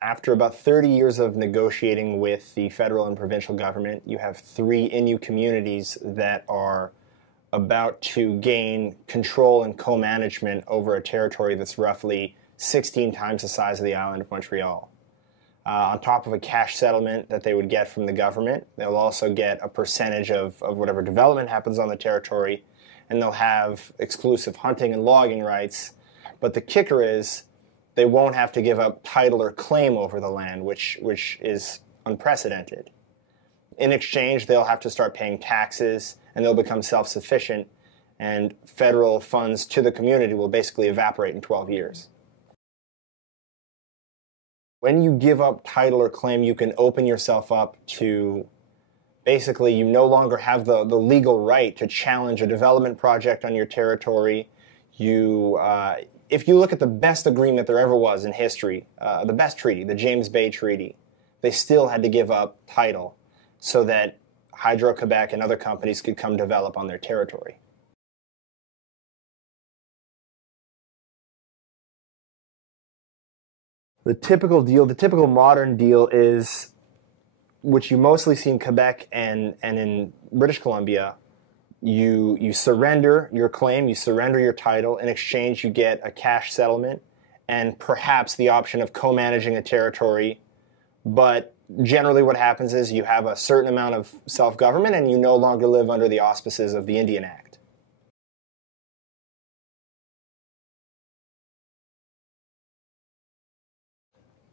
After about 30 years of negotiating with the federal and provincial government, you have 3 Innu communities that are about to gain control and co-management over a territory that's roughly 16 times the size of the island of Montreal. On top of a cash settlement that they would get from the government, they'll also get a percentage of whatever development happens on the territory, and they'll have exclusive hunting and logging rights. But the kicker is they won't have to give up title or claim over the land, which is unprecedented. In exchange, they'll have to start paying taxes, and they'll become self-sufficient, and federal funds to the community will basically evaporate in 12 years. When you give up title or claim, you can open yourself up to, basically, you no longer have the legal right to challenge a development project on your territory. If you look at the best agreement there ever was in history, the best treaty, the James Bay Treaty, they still had to give up title so that Hydro-Quebec and other companies could come develop on their territory. The typical modern deal is, which you mostly see in Quebec and in British Columbia, you surrender your claim, you surrender your title. In exchange, you get a cash settlement and perhaps the option of co-managing a territory. But generally what happens is you have a certain amount of self-government and you no longer live under the auspices of the Indian Act.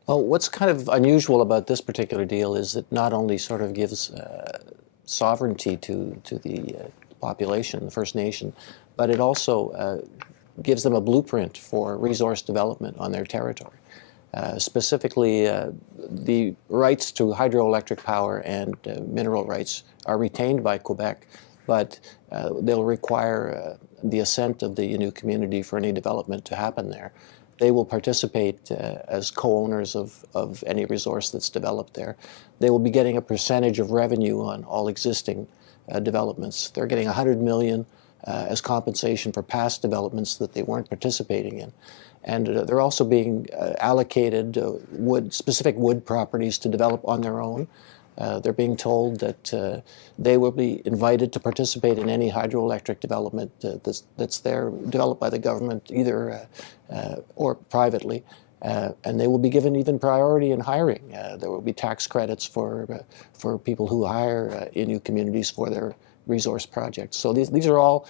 Well, what's kind of unusual about this particular deal is it not only sort of gives sovereignty to the population, the First Nation, but it also gives them a blueprint for resource development on their territory. Specifically, the rights to hydroelectric power and mineral rights are retained by Quebec, but they'll require the assent of the Innu community for any development to happen there. They will participate as co-owners of any resource that's developed there. They will be getting a percentage of revenue on all existing developments. They're getting $100 million as compensation for past developments that they weren't participating in. And they're also being allocated specific wood properties to develop on their own. They're being told that they will be invited to participate in any hydroelectric development that's there, developed by the government, either or privately. And they will be given even priority in hiring. There will be tax credits for people who hire Innu communities for their resource projects. So these are all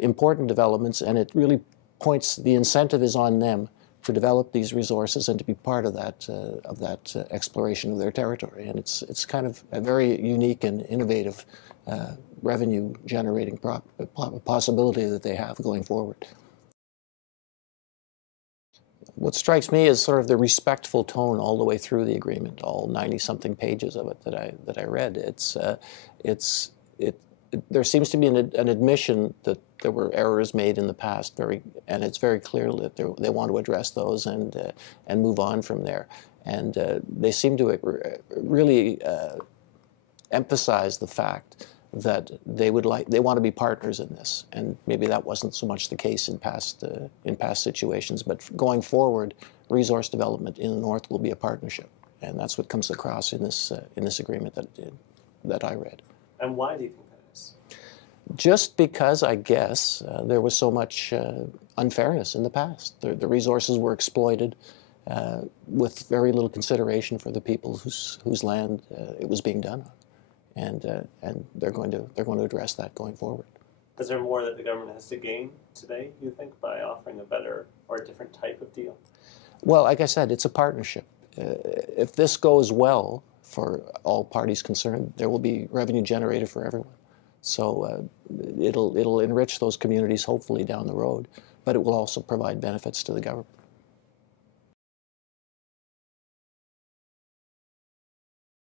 important developments, and it really points, the incentive is on them to develop these resources and to be part of that exploration of their territory. And it's kind of a very unique and innovative revenue-generating possibility that they have going forward. What strikes me is sort of the respectful tone all the way through the agreement, all 90-something pages of it that I read. There seems to be an admission that there were errors made in the past, and it's very clear that they want to address those and move on from there. And they seem to really emphasize the fact that they want to be partners in this, and maybe that wasn't so much the case in past situations. But going forward, resource development in the North will be a partnership, and that's what comes across in this agreement that I read. And why do you think? Just because, I guess, there was so much unfairness in the past. The resources were exploited with very little consideration for the people whose land it was being done on, and they're going to address that going forward. Is there more that the government has to gain today, you think, by offering a better or a different type of deal? Well, like I said, it's a partnership. If this goes well for all parties concerned, there will be revenue generated for everyone. So it'll enrich those communities hopefully down the road, but it will also provide benefits to the government.